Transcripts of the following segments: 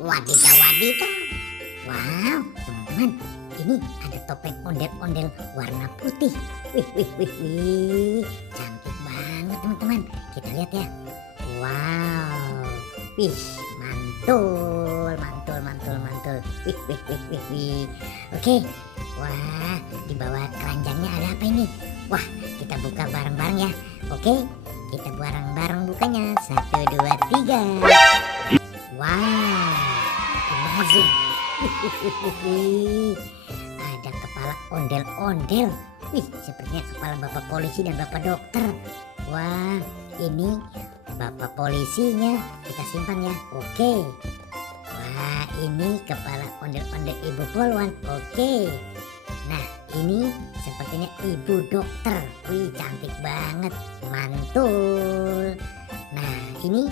Wadidaw, wadidaw. Wow, teman-teman, ini ada topeng ondel-ondel warna putih. Wih, wih, wih, wih. Cantik banget, teman-teman. Kita lihat ya. Wow. Wih, mantul, mantul, mantul, mantul. Wih, wih, wih, wih, wih. Oke. Wah, di bawah keranjangnya ada apa ini? Wah, kita buka bareng-bareng ya. Oke, kita bareng-bareng bukanya. 1, 2, 3. Wow, amazing. Ada kepala ondel-ondel. Wih, sepertinya kepala bapak polisi dan bapak dokter. Wah, ini bapak polisinya kita simpan ya. Oke. Wah, ini kepala ondel-ondel ibu polwan. Oke. Nah, ini sepertinya ibu dokter. Wih, cantik banget, mantul. Nah, ini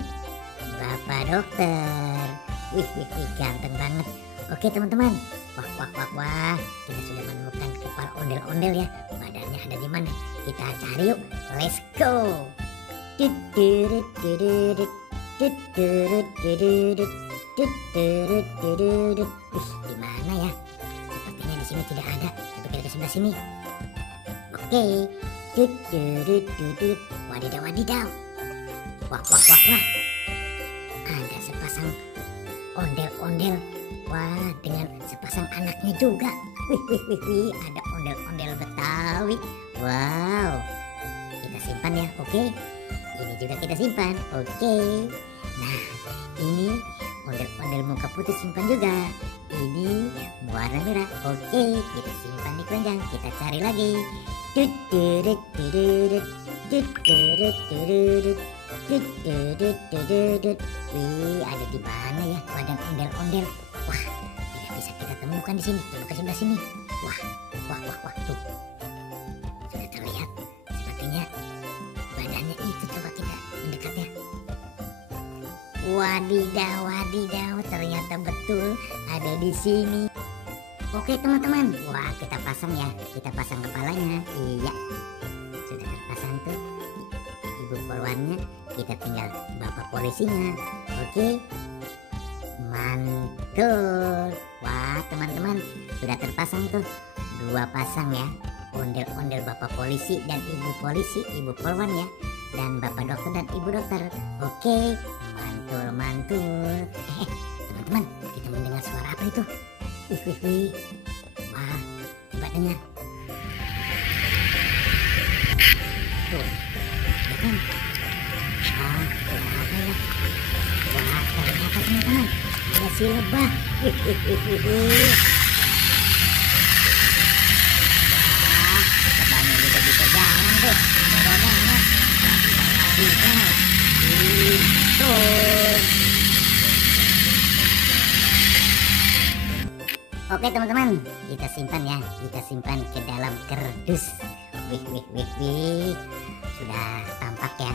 bapak dokter. Wih, wih, wih, ganteng banget. Oke teman-teman. Wah, wah, wah, wah. Kita sudah menemukan kepala ondel-ondel ya. Badannya ada di mana? Kita cari yuk. Let's go. Wih, di mana ya? Sepertinya di sini tidak ada. Tapi kita ke sebelah sini. Oke. Wadidaw, wadidaw. Wah, wah, wah, wah. Ada sepasang ondel-ondel. Wah, dengan sepasang anaknya juga. Wih, wih, wih, wih. Ada ondel-ondel Betawi. Wow. Kita simpan ya. Oke. Ini juga kita simpan. Oke. Nah, ini ondel-ondel muka putih simpan juga. Ini warna merah. Oke, kita simpan di keranjang. Kita cari lagi. Wih, ada di mana ya badan ondel-ondel? Wah, tidak bisa kita temukan di sini. Coba ke sebelah sini. Wah, wah, wah, wah, tuh. Sudah terlihat. Sepertinya badannya itu. Coba kita mendekat ya. Wadidaw, wadidaw. Ternyata betul ada di sini. Oke teman-teman. Wah, kita pasang ya. Kita pasang kepalanya. Iya. Sudah terpasang tuh. Ibu polwannya, kita tinggal bapak polisinya. Oke, mantul. Wah teman-teman, sudah terpasang tuh 2 pasang ya, ondel-ondel bapak polisi dan ibu polisi, ibu polwan ya, dan bapak dokter dan ibu dokter. Oke, mantul, mantul. Teman-teman, kita mendengar suara apa itu? Wih, wih, wih. Wah, coba dengar. Tuh. Kan? Ah, apa ya? Wah, ternyata teman-teman ada si lebah. Wah, lebahnya juga bisa jalan tuh. Rodanya. Bisa. Itu. Oke teman-teman, kita simpan ya. Kita simpan ke dalam kardus. Wih, wih, wih, wih. Sudah tampak ya,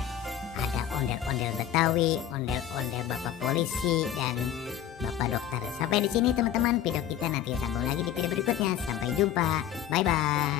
ada ondel-ondel Betawi, ondel-ondel bapak polisi dan bapak dokter. Sampai di sini teman-teman video kita, nanti sambung lagi di video berikutnya. Sampai jumpa, bye bye.